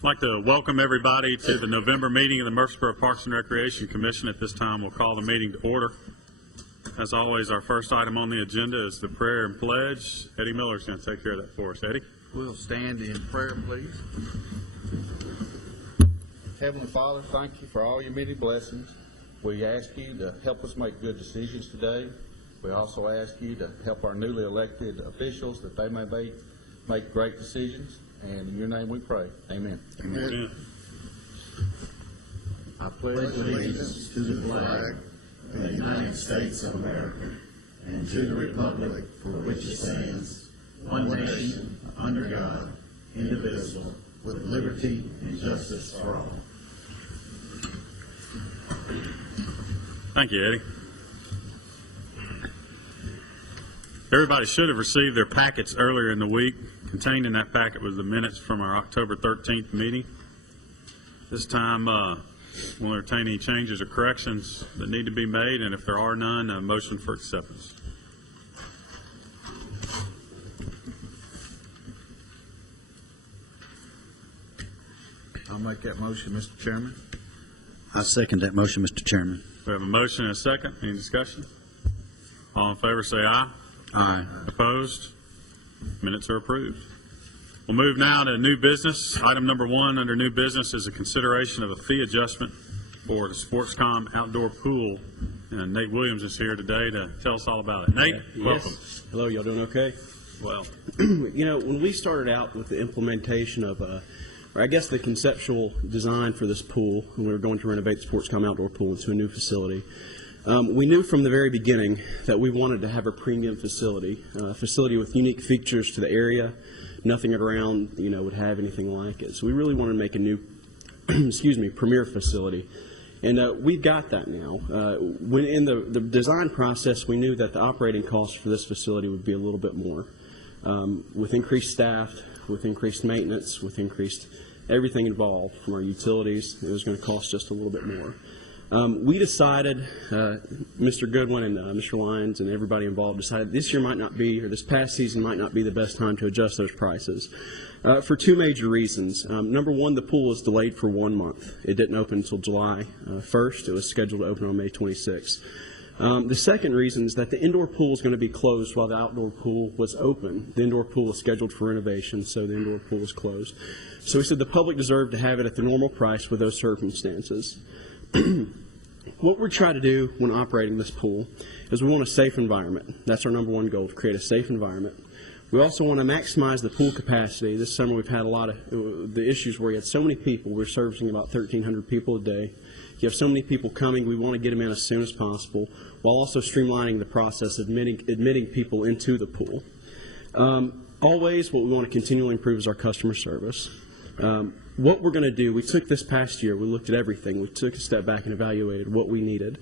I'd like to welcome everybody to the November meeting of the Murfreesboro Parks and Recreation Commission. At this time, we'll call the meeting to order. As always, our first item on the agenda is the prayer and pledge. Eddie Miller is going to take care of that for us. Eddie? We'll stand in prayer, please. Heavenly Father, thank you for all your many blessings. We ask you to help us make good decisions today. We also ask you to help our newly elected officials that they may make great decisions. And in your name we pray. Amen. Amen. I pledge allegiance to the flag of the United States of America and to the republic for which it stands, one nation, under God, indivisible, with liberty and justice for all. Thank you, Eddie. Everybody should have received their packets earlier in the week. Contained in that packet was the minutes from our October 13th meeting. This time, we'll entertain any changes or corrections that need to be made, and if there are none, a motion for acceptance. I'll make that motion, Mr. Chairman. I second that motion, Mr. Chairman. We have a motion and a second. Any discussion? All in favor say aye. Aye. Opposed? Minutes are approved. We'll move now to new business. Item number 1 under new business is a consideration of a fee adjustment for the Sportscom outdoor pool. And Nate Williams is here today to tell us all about it. Nate, welcome. Hello, y'all doing okay? Well, You know, when we started out with the implementation of, or I guess the conceptual design for this pool, when we were going to renovate the Sportscom outdoor pool into a new facility, we knew from the very beginning that we wanted to have a premium facility, a facility with unique features to the area. Nothing around, would have anything like it. So we really wanted to make a new, premier facility. And we've got that now. When in the design process, we knew that the operating cost for this facility would be a little bit more. With increased staff, with increased maintenance, with increased everything involved from our utilities, it was going to cost just a little bit more. We decided, Mr. Goodwin and Mr. Lyons and everybody involved decided this year might not be, or this past season might not be the best time to adjust those prices for two major reasons. Number one, the pool was delayed for 1 month. It didn't open until July 1st. It was scheduled to open on May 26th. The second reason is that the indoor pool is going to be closed while the outdoor pool was open. The indoor pool was scheduled for renovation, so the indoor pool was closed. So we said the public deserved to have it at the normal price with those circumstances. What we're trying to do when operating this pool is we want a safe environment. That's our number one goal, to create a safe environment. We also want to maximize the pool capacity. This summer we've had a lot of the issues where we had so many people. We're servicing about 1,300 people a day. You have so many people coming, we want to get them in as soon as possible, while also streamlining the process of admitting people into the pool. Always, what we want to continually improve is our customer service. What we're going to do, we took this past year, we looked at everything. We took a step back and evaluated what we needed.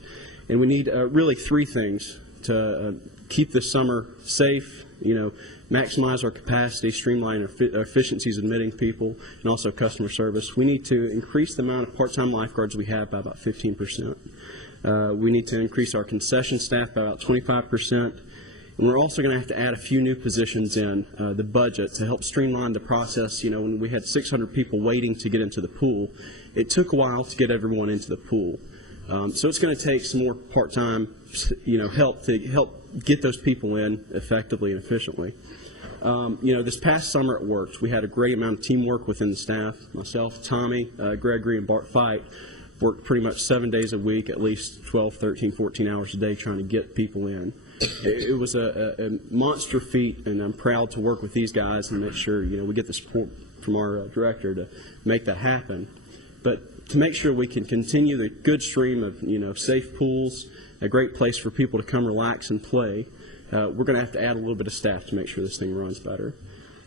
And we need really three things to keep this summer safe, maximize our capacity, streamline our efficiencies admitting people, and also customer service. We need to increase the amount of part-time lifeguards we have by about 15%. We need to increase our concession staff by about 25%. And we're also going to have to add a few new positions in the budget to help streamline the process. When we had 600 people waiting to get into the pool, it took a while to get everyone into the pool. So it's going to take some more part-time, help to help get those people in effectively and efficiently. This past summer it worked. We had a great amount of teamwork within the staff. Myself, Tommy, Gregory, and Bart Fight worked pretty much 7 days a week, at least 12, 13, 14 hours a day trying to get people in. It was a monster feat, and I'm proud to work with these guys and make sure we get the support from our director to make that happen. But to make sure we can continue the good stream of safe pools, a great place for people to come relax and play, we're going to have to add a little bit of staff to make sure this thing runs better.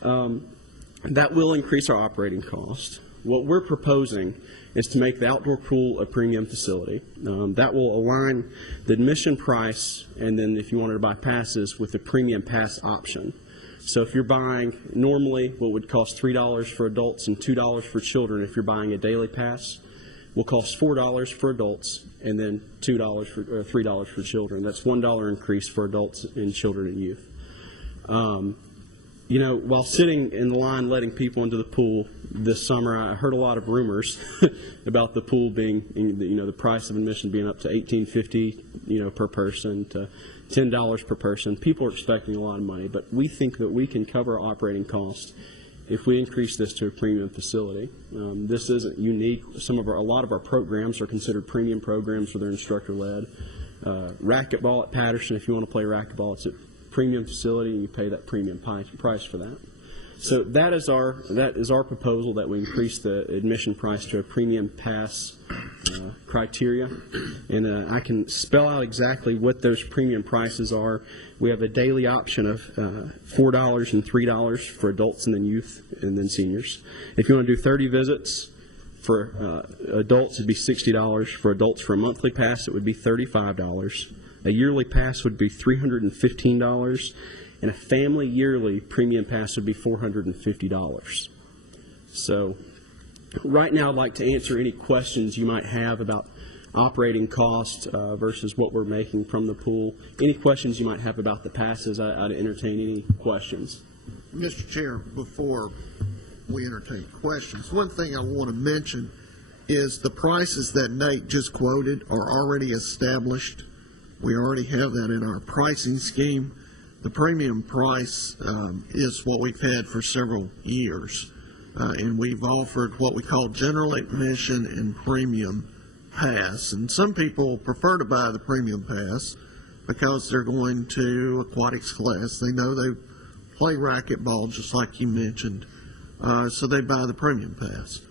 That will increase our operating cost. What we're proposing is to make the outdoor pool a premium facility. That will align the admission price, and then if you wanted to buy passes, with the premium pass option. So if you're buying normally what would cost $3 for adults and $2 for children, if you're buying a daily pass, will cost $4 for adults and then $3 for children. That's $1 increase for adults and children and youth. You know, while sitting in the line letting people into the pool this summer, I heard a lot of rumors about the pool being, you know, the price of admission being up to $18.50, you know, per person to $10 per person. People are expecting a lot of money, but we think that we can cover our operating costs if we increase this to a premium facility. This isn't unique. A lot of our programs are considered premium programs, where they're instructor-led. Racquetball at Patterson, if you want to play racquetball, it's a premium facility, and you pay that premium price for that. So that is our proposal, that we increase the admission price to a premium pass criteria. And I can spell out exactly what those premium prices are. We have a daily option of $4 and $3 for adults and then youth and then seniors. If you want to do 30 visits, for adults, it'd be $60. For adults, for a monthly pass, it would be $35. A yearly pass would be $315, and a family yearly premium pass would be $450. So right now, I'd like to answer any questions you might have about operating costs versus what we're making from the pool. Any questions you might have about the passes, I'd entertain any questions. Mr. Chair, before we entertain questions, one thing I want to mention is the prices that Nate just quoted are already established. We already have that in our pricing scheme. The premium price is what we've had for several years, and we've offered what we call general admission and premium pass. And some people prefer to buy the premium pass because they're going to aquatics class. They know they play racquetball, just like you mentioned, so they buy the premium pass.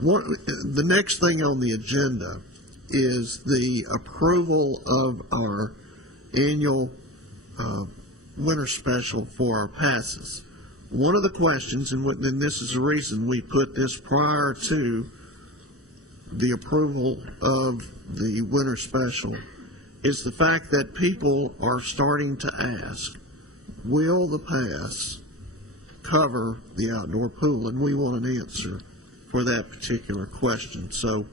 The next thing on the agenda is the approval of our annual winter special for our passes. One of the questions, and this is the reason we put this prior to the approval of the winter special, is the fact that people are starting to ask, will the pass cover the outdoor pool? And we want an answer for that particular question. So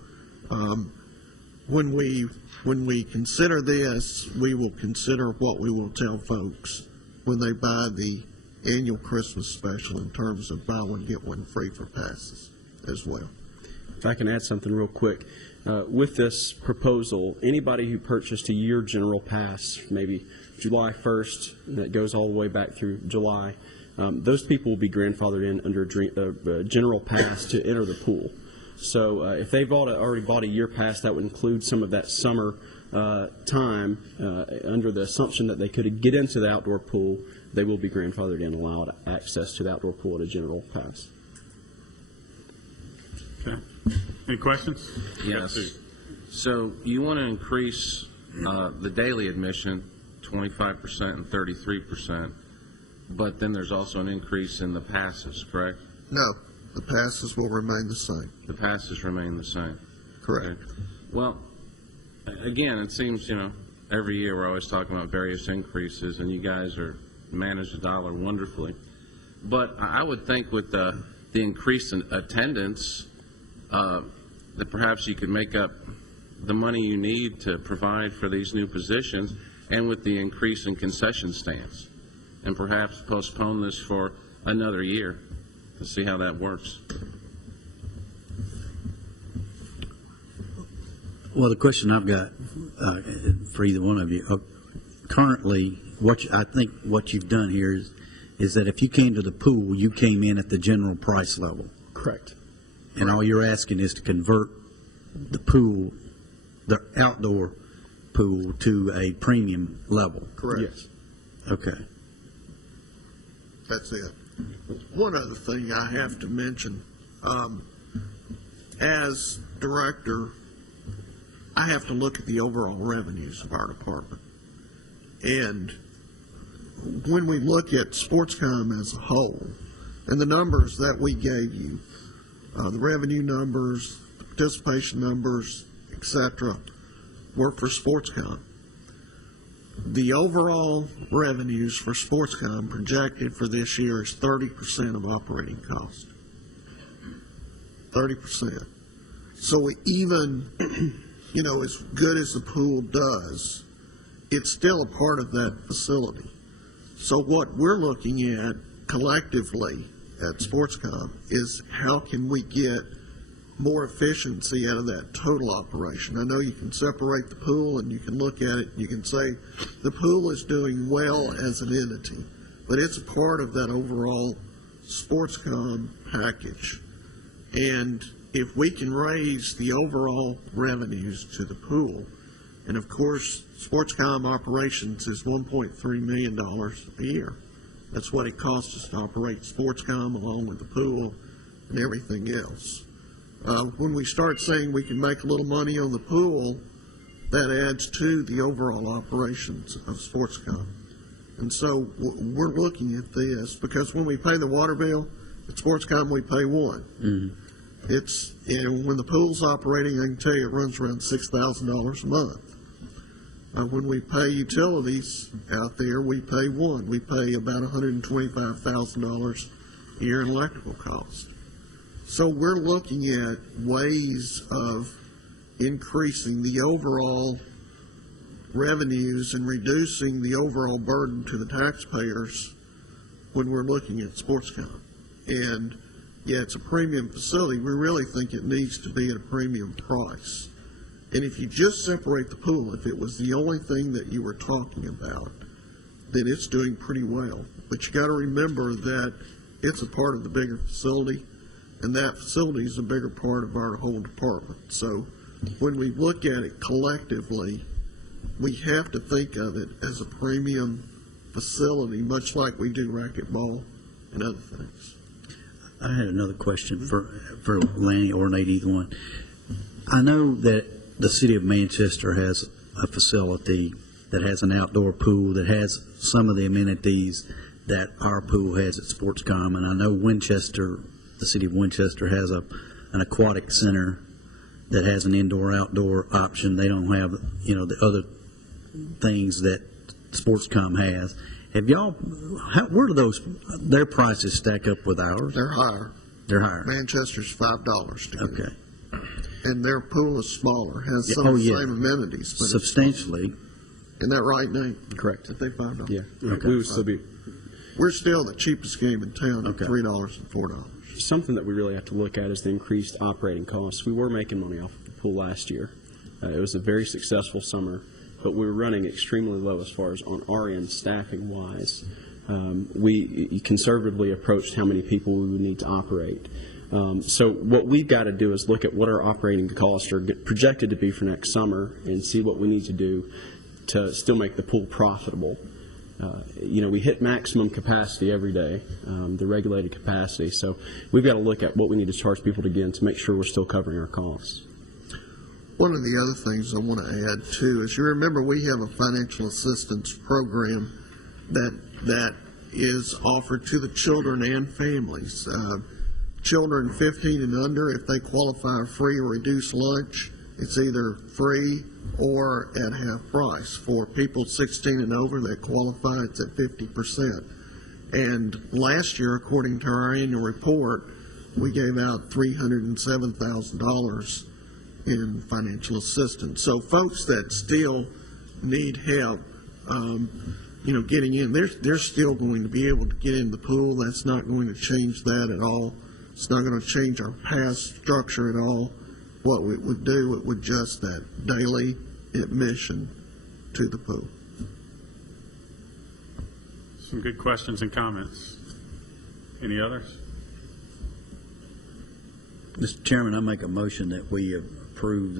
when we consider this, we will consider what we will tell folks when they buy the annual Christmas special in terms of buy one, get one free for passes as well. If I can add something real quick. With this proposal, anybody who purchased a year general pass, maybe July 1st, and that goes all the way back through July, those people will be grandfathered in under a general pass to enter the pool. So if they've already bought a year pass, that would include some of that summer time under the assumption that they could get into the outdoor pool. They will be grandfathered in and allowed access to the outdoor pool at a general pass. Okay. Any questions? Yes. So you want to increase the daily admission 25% and 33%, but then there's also an increase in the passes, correct? No, the passes will remain the same. The passes remain the same. Correct. Okay. Well, again, it seems, every year we're always talking about various increases, and you guys manage the dollar wonderfully. But I would think with the increase in attendance, that perhaps you could make up the money you need to provide for these new positions, and with the increase in concession stands, and perhaps postpone this for another year to see how that works. Well, the question I've got for either one of you, currently, I think what you've done here is that if you came to the pool, you came in at the general price level. Correct. And all you're asking is to convert the pool, the outdoor pool, to a premium level. Correct. Yes. Okay. That's it. One other thing I have to mention, as director, I have to look at the overall revenues of our department. And when we look at Sportscom as a whole, and the numbers that we gave you, the revenue numbers, participation numbers, etc., were for Sportscom. The overall revenues for Sportscom projected for this year is 30% of operating cost. 30%. So even, as good as the pool does, it's still a part of that facility. So what we're looking at collectively at Sportscom is how can we get more efficiency out of that total operation. I know you can separate the pool and you can look at it and you can say the pool is doing well as an entity, but it's a part of that overall Sportscom package. And if we can raise the overall revenues to the pool, and of course, Sportscom operations is $1.3 million a year. That's what it costs us to operate Sportscom along with the pool and everything else. When we start saying we can make a little money on the pool, that adds to the overall operations of Sportscom. And so we're looking at this because when we pay the water bill at Sportscom, we pay one. Mm-hmm. It's, when the pool's operating, I can tell you it runs around $6,000 a month. When we pay utilities out there, we pay one. We pay about $125,000 a year in electrical costs. So we're looking at ways of increasing the overall revenues and reducing the overall burden to the taxpayers when we're looking at Sportscom. And yeah, it's a premium facility. We really think it needs to be at a premium price. And if you just separate the pool, if it was the only thing that you were talking about, then it's doing pretty well. But you got to remember that it's a part of the bigger facility, and that facility is a bigger part of our whole department. So when we look at it collectively, we have to think of it as a premium facility, much like we do racquetball and other things. I had another question for Lanny or Nate, either one. I know that the city of Manchester has a facility that has an outdoor pool that has some of the amenities that our pool has at Sportscom, and I know Winchester, the city of Winchester, has an aquatic center that has an indoor-outdoor option. They don't have, the other things that Sportscom has. Have y'all? Where do their prices stack up with ours? They're higher. They're higher. Manchester's $5 to get in. Okay. And their pool is smaller, has some of the same amenities. But substantially. Isn't that right, Nate? Correct. That they $5? Yeah. Okay. We would still be. We're still the cheapest game in town at Okay. $3 and $4. Something that we really have to look at is the increased operating costs. We were making money off of the pool last year. It was a very successful summer, but we were running extremely low as far as on our end staffing wise. We conservatively approached how many people we would need to operate. So what we've got to do is look at what our operating costs are projected to be for next summer and see what we need to do to still make the pool profitable. We hit maximum capacity every day, the regulated capacity. So we've got to look at what we need to charge people again to make sure we're still covering our costs. One of the other things I want to add too is you remember we have a financial assistance program that is offered to the children and families. Children 15 and under, if they qualify free or reduced lunch, it's either free or at half price. For people 16 and over that qualify, it's at 50%. And last year, according to our annual report, we gave out $307,000 in financial assistance. So folks that still need help, getting in, they're still going to be able to get in the pool. That's not going to change that at all. It's not going to change our pass structure at all. What it would do, it would just that daily admission to the pool. Some good questions and comments. Any others? Mr. Chairman, I make a motion that we approve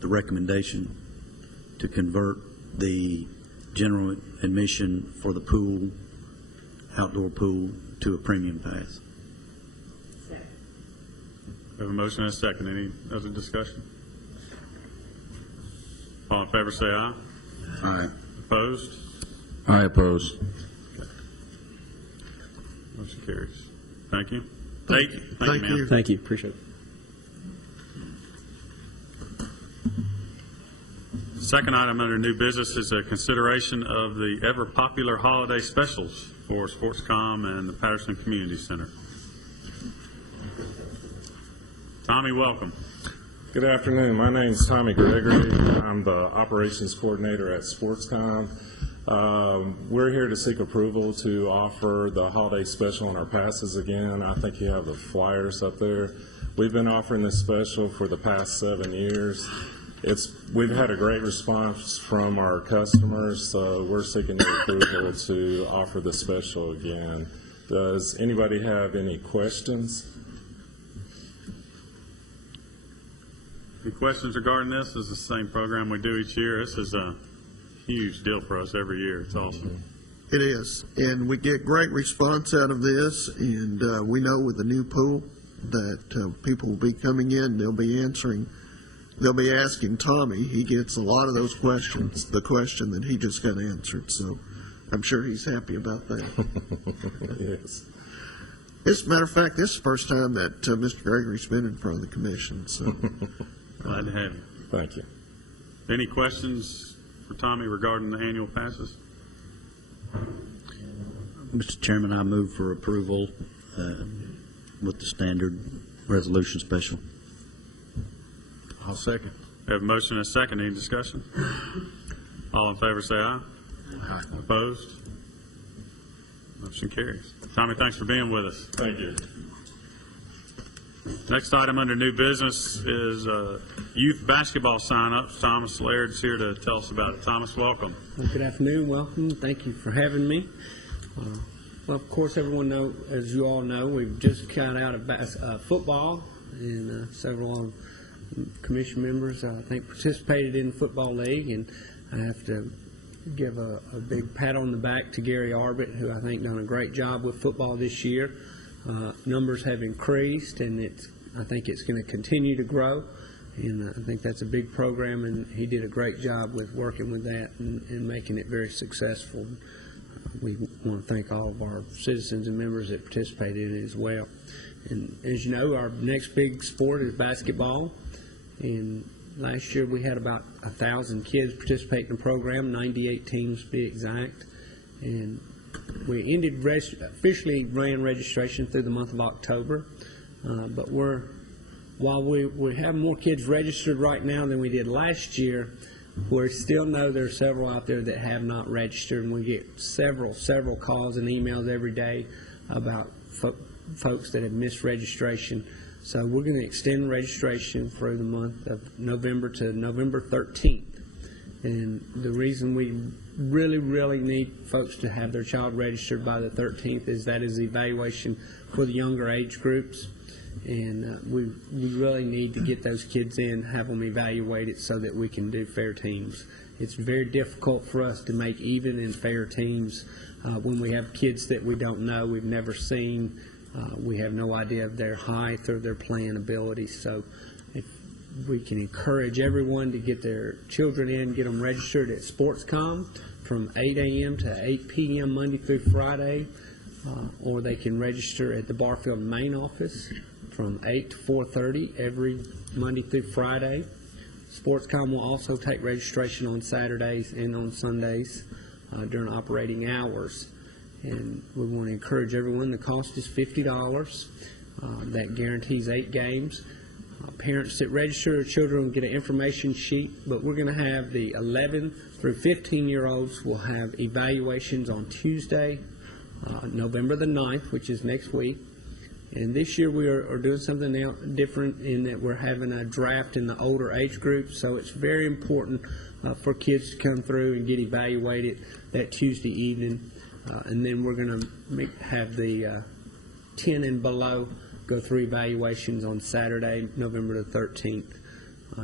the recommendation to convert the general admission for the pool, outdoor pool, to a premium pass. We have a motion and a second. Any other discussion? All in favor say aye. Aye. Opposed? I oppose. Motion carries. Thank you. Thank you. Thank ma'am. you. Thank you. Appreciate it. Second item under new business is a consideration of the ever popular holiday specials for Sportscom and the Patterson Community Center. Tommy, welcome. Good afternoon. My name is Tommy Gregory. I'm the operations coordinator at Sportscom. We're here to seek approval to offer the holiday special on our passes again. I think you have the flyers up there. We've been offering this special for the past 7 years. We've had a great response from our customers, so we're seeking your approval to offer the special again. Does anybody have any questions? Any questions regarding this? This is the same program we do each year. This is a huge deal for us every year. It's awesome. It is, and we get great response out of this, and we know with the new pool that people will be coming in, they'll be asking Tommy. He gets a lot of those questions, the question that he just got answered, so I'm sure he's happy about that. Yes. As a matter of fact, this is the first time that Mr. Gregory's been in front of the commission, so. Glad to have you. Thank you. Any questions for Tommy regarding the annual passes? Mr. Chairman, I move for approval with the standard resolution special. I'll second. We have a motion and a second. Any discussion? All in favor say aye. Aye. Opposed? Motion carries. Tommy, thanks for being with us. Thank you. Next item under new business is youth basketball sign-ups. Thomas Laird's here to tell us about it. Thomas, welcome. Well, good afternoon. Welcome. Thank you for having me. Well, of course, everyone knows, as you all know, we've just got out of football, and several commission members, I think, participated in the football league, and I have to give a big pat on the back to Gary Arbit, who I think done a great job with football this year. Numbers have increased, and I think it's going to continue to grow, and I think that's a big program, and he did a great job with working with that and making it very successful. We want to thank all of our citizens and members that participated in it as well. And as you know, our next big sport is basketball, and last year we had about 1,000 kids participate in the program, 98 teams to be exact, and we officially ran registration through the month of October, but while we have more kids registered right now than we did last year, we still know there are several out there that have not registered, and we get several calls and emails every day about folks that have missed registration. So we're going to extend registration through the month of November to November 13th. And the reason we really need folks to have their child registered by the 13th is that is the evaluation for the younger age groups. And we really need to get those kids in, have them evaluated so that we can do fair teams. It's very difficult for us to make even and fair teams when we have kids that we don't know, we've never seen. We have no idea of their height or their playing ability. So if we can encourage everyone to get their children in, get them registered at SportsCom from 8 a.m. to 8 p.m. Monday through Friday, or they can register at the Barfield main office from 8 to 4:30 every Monday through Friday. SportsCom will also take registration on Saturdays and on Sundays during operating hours. And we want to encourage everyone. The cost is $50. That guarantees 8 games. Parents that register their children will get an information sheet, but we're going to have the 11 through 15-year-olds will have evaluations on Tuesday, November the 9th, which is next week. And this year we are doing something different in that we're having a draft in the older age group, so it's very important for kids to come through and get evaluated that Tuesday evening. And then we're going to have the 10 and below go through evaluations on Saturday, November the 13th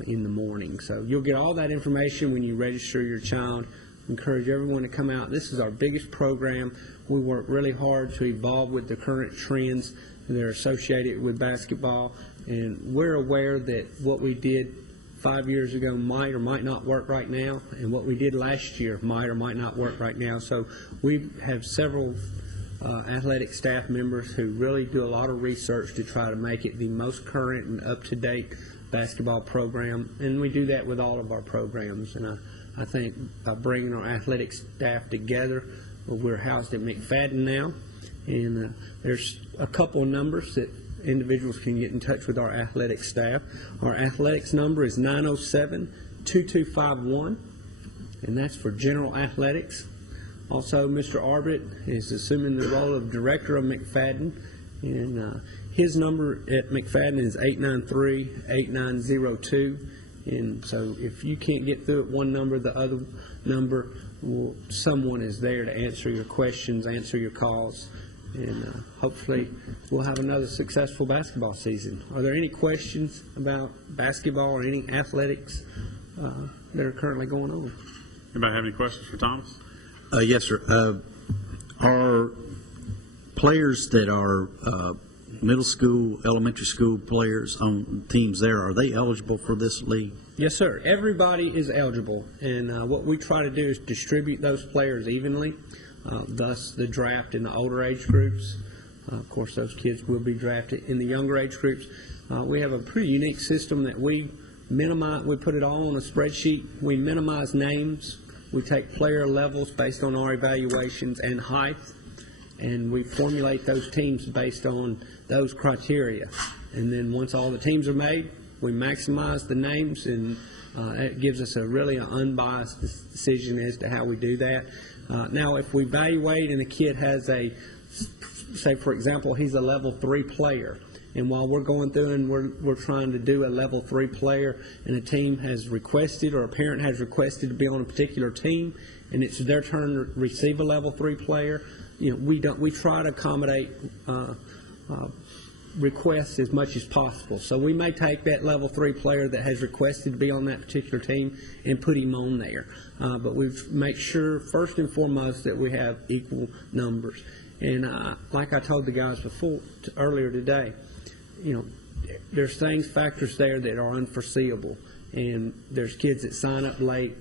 in the morning. So you'll get all that information when you register your child. Encourage everyone to come out. This is our biggest program. We work really hard to evolve with the current trends that are associated with basketball, and we're aware that what we did 5 years ago might or might not work right now, and what we did last year might or might not work right now. So we have several athletic staff members who really do a lot of research to try to make it the most current and up-to-date basketball program, and we do that with all of our programs. And I think by bringing our athletic staff together, we're housed at McFadden now, and there's a couple of numbers that individuals can get in touch with our athletic staff. Our athletics number is 907-2251, and that's for general athletics. Also, Mr. Arbit is assuming the role of Director of McFadden, and his number at McFadden is 893-8902. And so if you can't get through at one number, the other number, someone is there to answer your questions, answer your calls, and hopefully we'll have another successful basketball season. Are there any questions about basketball or any athletics that are currently going on? Anybody have any questions for Thomas? Yes, sir. Are players that are middle school, elementary school players on teams there, are they eligible for this league? Yes, sir. Everybody is eligible, and what we try to do is distribute those players evenly, thus the draft in the older age groups. Of course, those kids will be drafted in the younger age groups. We have a pretty unique system that we minimize. We put it all on a spreadsheet. We minimize names. We take player levels based on our evaluations and height, and we formulate those teams based on those criteria. And then once all the teams are made, we maximize the names, and it gives us a really unbiased decision as to how we do that. Now, if we evaluate and the kid has a, say for example, he's a level 3 player, and while we're going through and we're trying to do a level 3 player, and a team has requested or a parent has requested to be on a particular team, and it's their turn to receive a level 3 player, you know, we try to accommodate requests as much as possible. So we may take that level 3 player that has requested to be on that particular team and put him on there. But we make sure first and foremost that we have equal numbers. And like I told the guys before earlier today, you know, there's factors there that are unforeseeable, and there's kids that sign up late,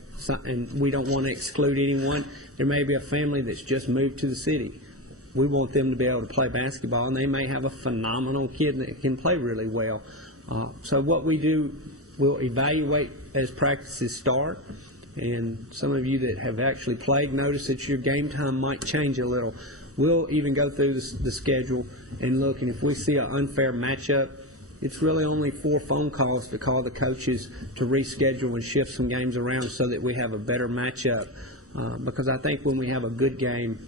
and we don't want to exclude anyone. There may be a family that's just moved to the city. We want them to be able to play basketball, and they may have a phenomenal kid that can play really well. So what we do, we'll evaluate as practices start, and some of you that have actually played notice that your game time might change a little. We'll even go through the schedule and look, and if we see an unfair matchup, it's really only 4 phone calls to call the coaches to reschedule and shift some games around so that we have a better matchup. Because I think when we have a good game,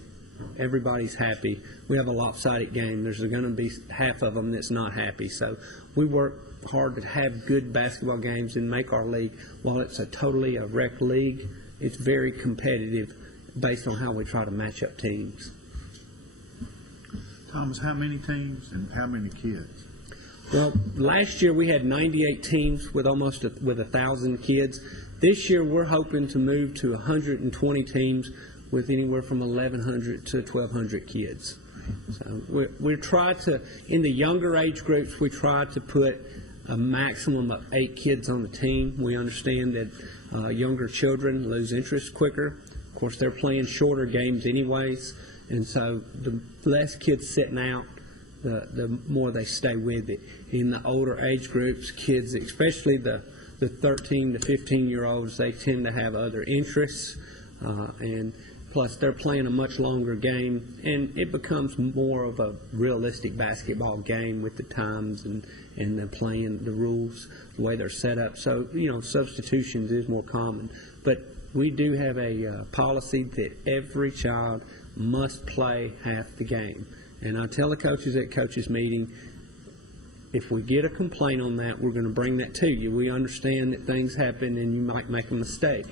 everybody's happy. We have a lopsided game. There's going to be half of them that's not happy. So we work hard to have good basketball games and make our league, while it's a totally a rec league, it's very competitive based on how we try to match up teams. Thomas, how many teams and how many kids? Well, last year we had 98 teams with almost with 1,000 kids. This year we're hoping to move to 120 teams with anywhere from 1,100 to 1,200 kids. So we try to, in the younger age groups, we try to put a maximum of 8 kids on the team. We understand that younger children lose interest quicker. Of course, they're playing shorter games anyways, and so the less kids sitting out, the more they stay with it. In the older age groups, kids, especially the 13 to 15-year-olds, they tend to have other interests, and plus they're playing a much longer game, and it becomes more of a realistic basketball game with the times and the playing, the rules, the way they're set up. So, you know, substitutions is more common. But we do have a policy that every child must play half the game. And I tell the coaches at coaches meeting, if we get a complaint on that, we're going to bring that to you. We understand that things happen and you might make a mistake.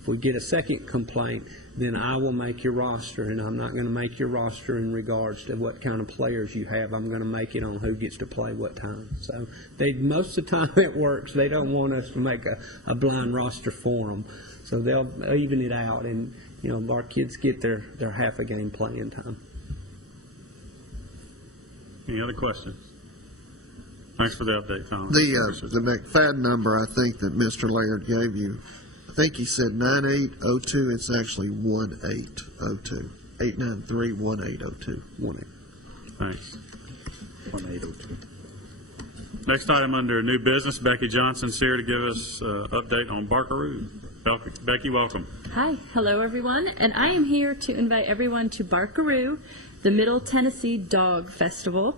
If we get a second complaint, then I will make your roster, and I'm not going to make your roster in regards to what kind of players you have. I'm going to make it on who gets to play what time. So most of the time it works. They don't want us to make a blind roster for them. So they'll even it out, and you know, our kids get their half a game playing time. Any other questions? Thanks for the update, Tom. The McFadden number, I think, that Mr. Laird gave you, I think he said 9802. It's actually 1802. 893-1802. 18. Thanks. 1802. Next item under new business, Becky Johnson's here to give us an update on Barkaroo. Becky, welcome. Hi, hello everyone, and I am here to invite everyone to Barkaroo, the Middle Tennessee Dog Festival.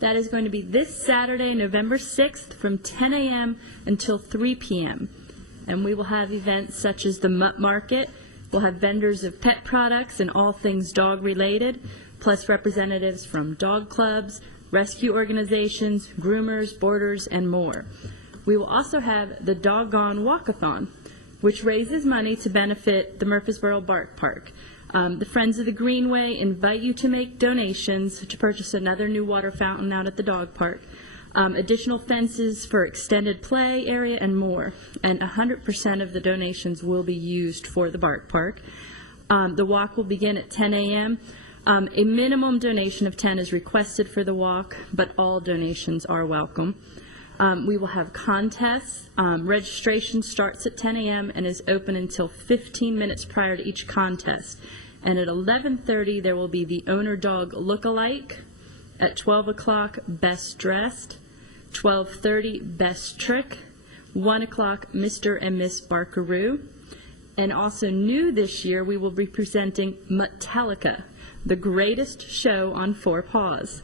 That is going to be this Saturday, November 6th from 10 a.m. until 3 p.m. And we will have events such as the Mutt Market, We'll have vendors of pet products and all things dog-related, plus representatives from dog clubs, rescue organizations, groomers, boarders, and more. We will also have the Doggone Walkathon, which raises money to benefit the Murfreesboro Bark Park. The Friends of the Greenway invite you to make donations to purchase another new water fountain out at the dog park, additional fences for extended play area, and more. And 100% of the donations will be used for the Bark Park. The walk will begin at 10 a.m. A minimum donation of 10 is requested for the walk, but all donations are welcome. We will have contests. Registration starts at 10 a.m. and is open until 15 minutes prior to each contest. And at 11:30, there will be the owner dog look-alike. At 12 o'clock, best dressed. 12:30, best trick. 1 o'clock, Mr. and Miss Barkaroo. And also new this year, we will be presenting Metallica, the greatest show on four paws.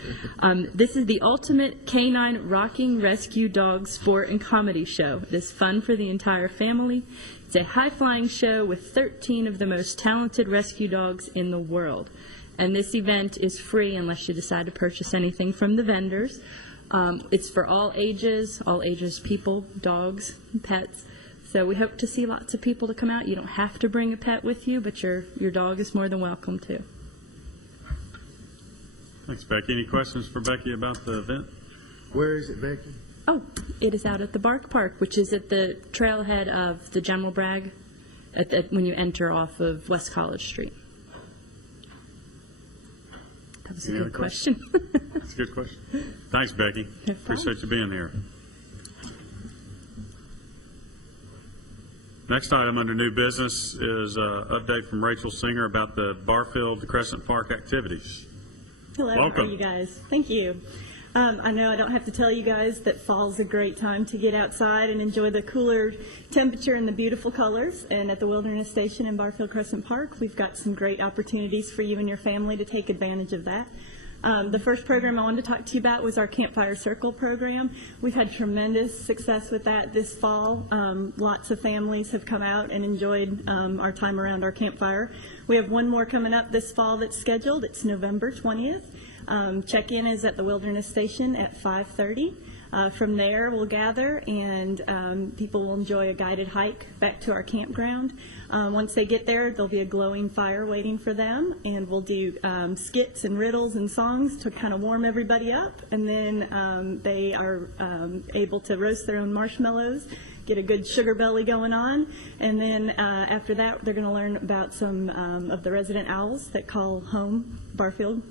This is the ultimate canine rocking rescue dog sport and comedy show. It is fun for the entire family. It's a high-flying show with 13 of the most talented rescue dogs in the world. And this event is free unless you decide to purchase anything from the vendors. It's for all ages people, dogs, pets. So we hope to see lots of people to come out. You don't have to bring a pet with you, but your dog is more than welcome to. Thanks, Becky. Any questions for Becky about the event? Where is it, Becky? Oh, it is out at the Bark Park, which is at the trailhead of the General Bragg when you enter off of West College Street. That was a Any good other question. That's a good question. Thanks, Becky. No problem. Appreciate you being here. Next item under new business is an update from Rachel Singer about the Barfield Crescent Park activities. Hello, how Welcome. are you guys? Thank you. I know I don't have to tell you guys that fall's a great time to get outside and enjoy the cooler temperature and the beautiful colors. And at the Wilderness Station in Barfield Crescent Park, we've got some great opportunities for you and your family to take advantage of that. The first program I wanted to talk to you about was our Campfire Circle program. We've had tremendous success with that this fall. Lots of families have come out and enjoyed our time around our campfire. We have one more coming up this fall that's scheduled. It's November 20th. Check-in is at the Wilderness Station at 5:30. From there, we'll gather and people will enjoy a guided hike back to our campground. Once they get there, there'll be a glowing fire waiting for them, and we'll do skits and riddles and songs to kind of warm everybody up. And then they are able to roast their own marshmallows, get a good sugar belly going on, and then after that, they're going to learn about some of the resident owls that call home Barfield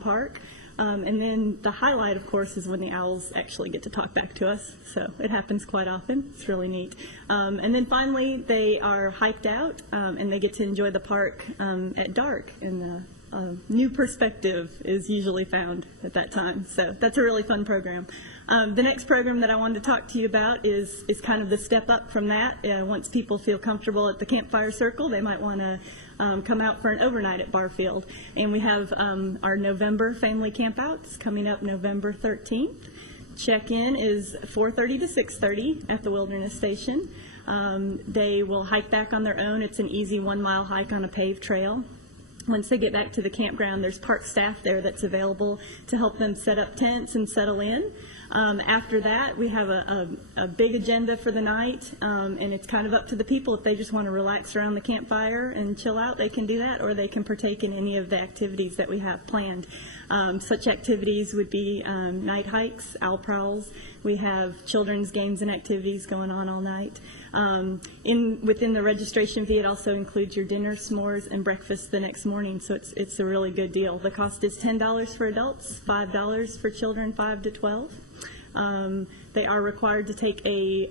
Park. And then the highlight, of course, is when the owls actually get to talk back to us. So it happens quite often. It's really neat. And then finally, they are hiked out, and they get to enjoy the park at dark. And a new perspective is usually found at that time. So that's a really fun program. The next program that I wanted to talk to you about is kind of the step up from that. Once people feel comfortable at the Campfire Circle, they might want to come out for an overnight at Barfield. And we have our November family campouts coming up November 13th. Check-in is 4:30 to 6:30 at the Wilderness Station. They will hike back on their own. It's an easy 1-mile hike on a paved trail. Once they get back to the campground, there's park staff there that's available to help them set up tents and settle in. After that, we have a big agenda for the night, and it's kind of up to the people. If they just want to relax around the campfire and chill out, they can do that, or they can partake in any of the activities that we have planned. Such activities would be night hikes, owl prowls. We have children's games and activities going on all night. Within the registration fee, it also includes your dinner, s'mores, and breakfast the next morning, so it's a really good deal. The cost is $10 for adults, $5 for children 5 to 12. They are required to take a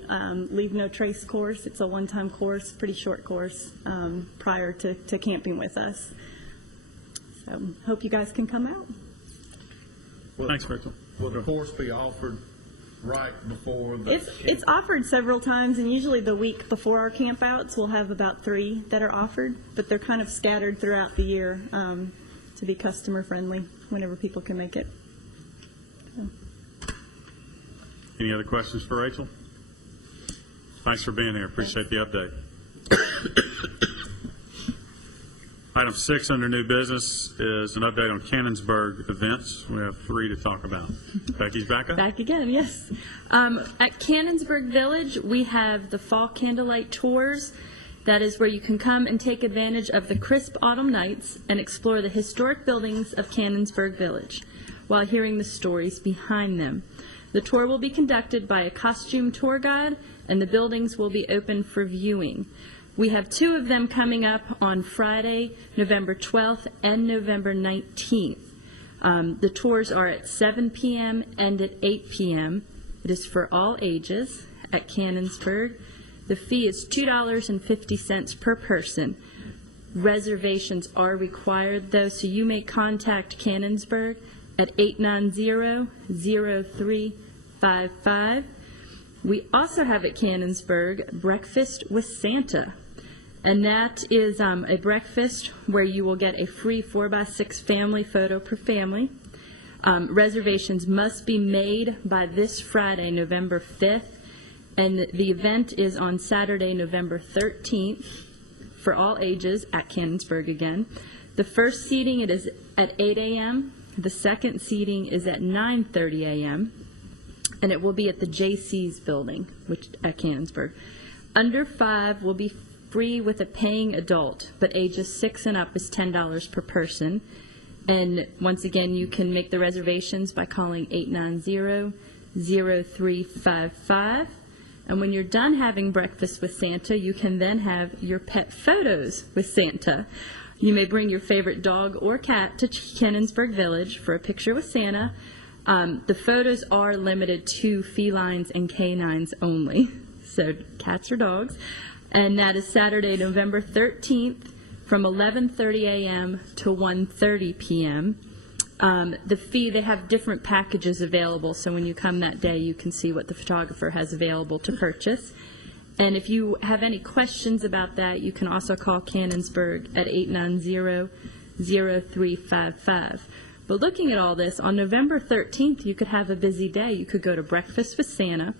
Leave No Trace course. It's a one-time course, pretty short course, prior to camping with us. So hope you guys can come out. Thanks, Rachel. Will the course be offered right before the... It's offered several times, and usually the week before our campouts, we'll have about 3 that are offered, but they're kind of scattered throughout the year to be customer friendly whenever people can make it. Any other questions for Rachel? Thanks for being here. Appreciate the update. Item 6 under new business is an update on Cannonsburg events. We have 3 to talk about. Becky's back up? Back again, yes. At Cannonsburg Village, we have the Fall Candlelight Tours. That is where you can come and take advantage of the crisp autumn nights and explore the historic buildings of Cannonsburg Village while hearing the stories behind them. The tour will be conducted by a costume tour guide, and the buildings will be open for viewing. We have 2 of them coming up on Friday, November 12th and November 19th. The tours are at 7 p.m. and at 8 p.m. It is for all ages at Cannonsburg. The fee is $2.50 per person. Reservations are required, though, so you may contact Cannonsburg at 890-0355. We also have at Cannonsburg Breakfast with Santa, and that is a breakfast where you will get a free 4x6 family photo per family. Reservations must be made by this Friday, November 5th, and the event is on Saturday, November 13th, for all ages at Cannonsburg again. The first seating it is at 8 a.m., the second seating is at 9:30 a.m., and it will be at the J.C.'s building, which at Cannonsburg. Under 5 will be free with a paying adult, but ages 6 and up is $10 per person. And once again, you can make the reservations by calling 890-0355. And when you're done having breakfast with Santa, you can then have your pet photos with Santa. You may bring your favorite dog or cat to Cannonsburg Village for a picture with Santa. The photos are limited to felines and canines only, so cats or dogs. And that is Saturday, November 13th from 11:30 a.m. to 1:30 p.m. The fee, they have different packages available, so when you come that day, you can see what the photographer has available to purchase. And if you have any questions about that, you can also call Cannonsburg at 890-0355. But looking at all this, on November 13th, you could have a busy day. You could go to Breakfast with Santa,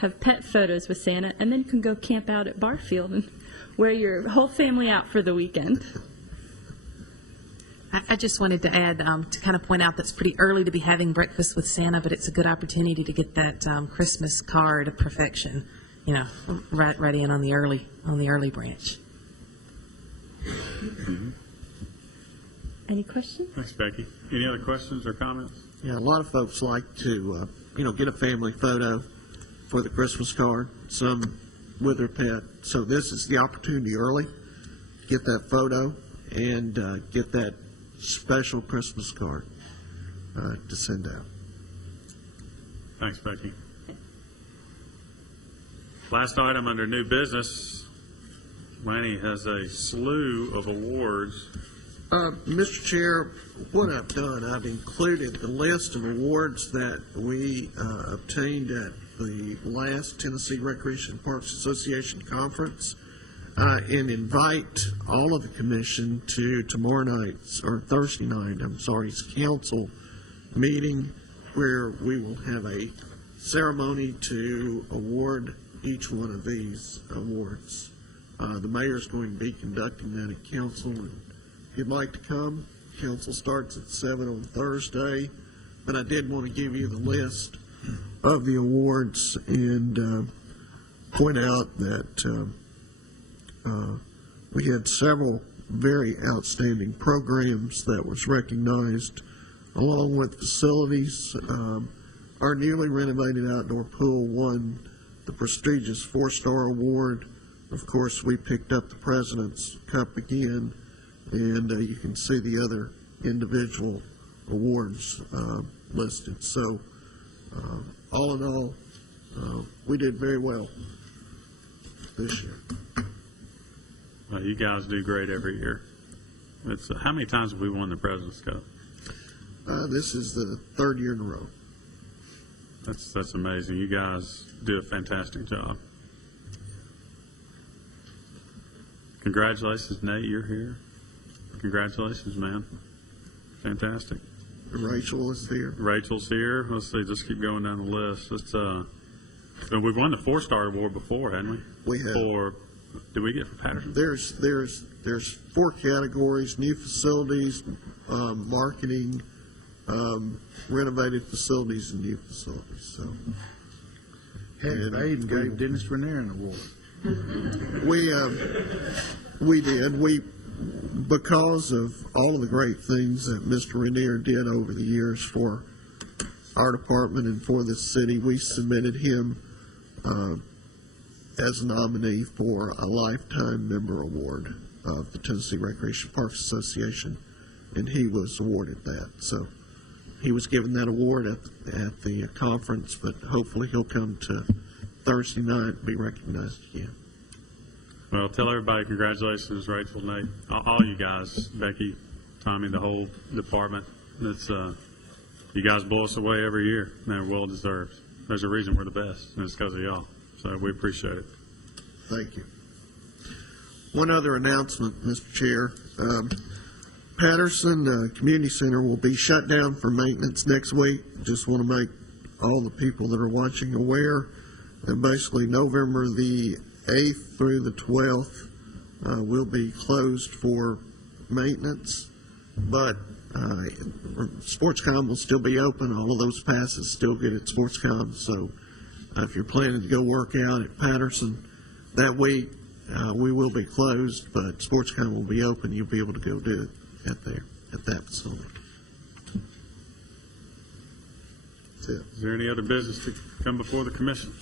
have pet photos with Santa, and then you can go camp out at Barfield and wear your whole family out for the weekend. I just wanted to add, to kind of point out that it's pretty early to be having breakfast with Santa, but it's a good opportunity to get that Christmas card of perfection, you know, right in on the early branch. Any questions? Thanks, Becky. Any other questions or comments? Yeah, a lot of folks like to, get a family photo for the Christmas card, some with their pet. So this is the opportunity early to get that photo and get that special Christmas card to send out. Thanks, Becky. Last item under new business, Lanny has a slew of awards. Mr. Chair, what I've done, I've included the list of awards that we obtained at the last Tennessee Recreation Parks Association conference, and invite all of the commission to tomorrow night's, or Thursday night, council meeting, where we will have a ceremony to award each one of these awards. The mayor is going to be conducting that at council. If you'd like to come, council starts at 7 on Thursday, but I did want to give you the list of the awards and point out that we had several very outstanding programs that was recognized, along with facilities. Our newly renovated outdoor pool won the prestigious 4-star award. Of course, we picked up the President's Cup again, and you can see the other individual awards listed. So, all in all, we did very well this year. You guys do great every year. It's, how many times have we won the President's Cup? This is the 3rd year in a row. That's amazing. You guys do a fantastic job. Congratulations, Nate, you're here. Congratulations, man. Fantastic. Rachel is here. Rachel's here. Let's see, just keep going down the list. Let's, we've won the 4-star award before, hadn't we? We have. For Did we get for Patterson? There's 4 categories: new facilities, marketing, renovated facilities, and new facilities. So Heck, they even gave Dennis Renier an award. we did. Because of all of the great things that Mr. Renier did over the years for our department and for this city, we submitted him as a nominee for a Lifetime Member Award of the Tennessee Recreation Parks Association, and he was awarded that. So he was given that award at the conference, but hopefully he'll come to Thursday night and be recognized again. Well, tell everybody congratulations, Rachel, Nate, all you guys, Becky, Tommy, the whole department. It's you guys blow us away every year, and they're well deserved. There's a reason we're the best, and it's because of y'all. So we appreciate it. Thank you. One other announcement, Mr. Chair. Patterson Community Center will be shut down for maintenance next week. Just want to make all the people that are watching aware that basically November the 8th through the 12th will be closed for maintenance, but SportsCom will still be open. All of those passes still good at SportsCom, so if you're planning to go work out at Patterson that week, we will be closed, but SportsCom will be open. You'll be able to go do it at that facility. That's it. Is there any other business to come before the commission?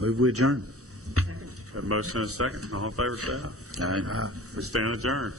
Move we adjourn. Got a motion and a second. All in favor, say aye. Aye. We stand adjourned.